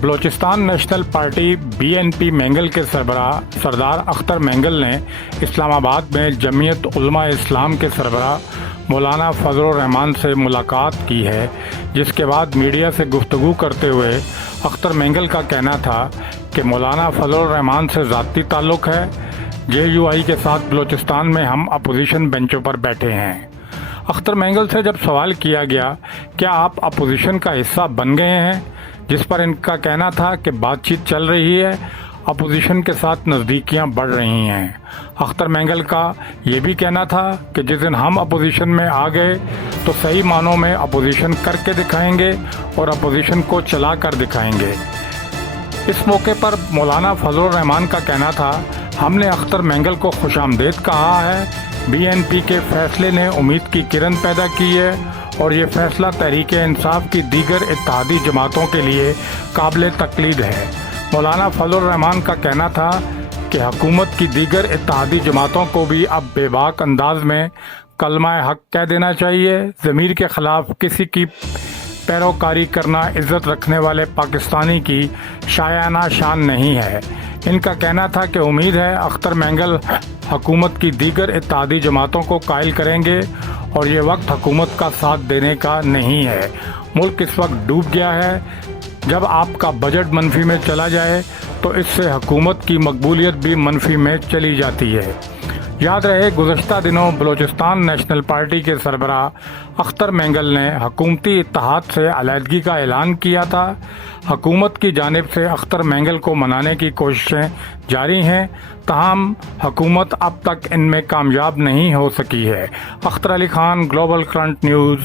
Balochistan national party BNP Mengal کے سربراہ سردار اختر مینگل نے اسلام آباد میں جمعیت علماء اسلام کے سربراہ مولانا فضل الرحمان سے ملاقات کی ہے، جس کے بعد میڈیا سے گفتگو کرتے ہوئے اختر مینگل کا کہنا تھا کہ مولانا فضل الرحمان سے ذاتی تعلق ہے۔ JUI کے ساتھ بلوچستان میں ہم اپوزیشن بینچوں پر بیٹھے ہیں۔ اختر مینگل سے جب سوال کیا گیا کیا آپ اپوزیشن کا حصہ بن گئے ہیں، جس پر ان کا کہنا تھا کہ بات چیت چل رہی ہے، اپوزیشن کے ساتھ نزدیکیاں بڑھ رہی ہیں۔ اختر مینگل کا یہ بھی کہنا تھا کہ جس دن ہم اپوزیشن میں آ گئے تو صحیح معنوں میں اپوزیشن کر کے دکھائیں گے اور اپوزیشن کو چلا کر دکھائیں گے۔ اس موقع پر مولانا فضل الرحمان کا کہنا تھا، ہم نے اختر مینگل کو خوش آمدید کہا ہے۔ BNP کے فیصلے نے امید کی کرن پیدا کی ہے اور یہ فیصلہ تحریک انصاف کی دیگر اتحادی جماعتوں کے لیے قابل تقلید ہے۔ مولانا فضل الرحمان کا کہنا تھا کہ حکومت کی دیگر اتحادی جماعتوں کو بھی اب بے باک انداز میں کلمہ حق کہہ دینا چاہیے۔ ضمیر کے خلاف کسی کی پیروکاری کرنا عزت رکھنے والے پاکستانی کی شایانہ شان نہیں ہے۔ ان کا کہنا تھا کہ امید ہے اختر مینگل حکومت کی دیگر اتحادی جماعتوں کو قائل کریں گے اور یہ وقت حکومت کا ساتھ دینے کا نہیں ہے۔ ملک اس وقت ڈوب گیا ہے۔ جب آپ کا بجٹ منفی میں چلا جائے تو اس سے حکومت کی مقبولیت بھی منفی میں چلی جاتی ہے۔ یاد رہے گزشتہ دنوں بلوچستان نیشنل پارٹی کے سربراہ اختر مینگل نے حکومتی اتحاد سے علیحدگی کا اعلان کیا تھا۔ حکومت کی جانب سے اختر مینگل کو منانے کی کوششیں جاری ہیں، تاہم حکومت اب تک ان میں کامیاب نہیں ہو سکی ہے۔ Akhtar Ali Khan, global current news.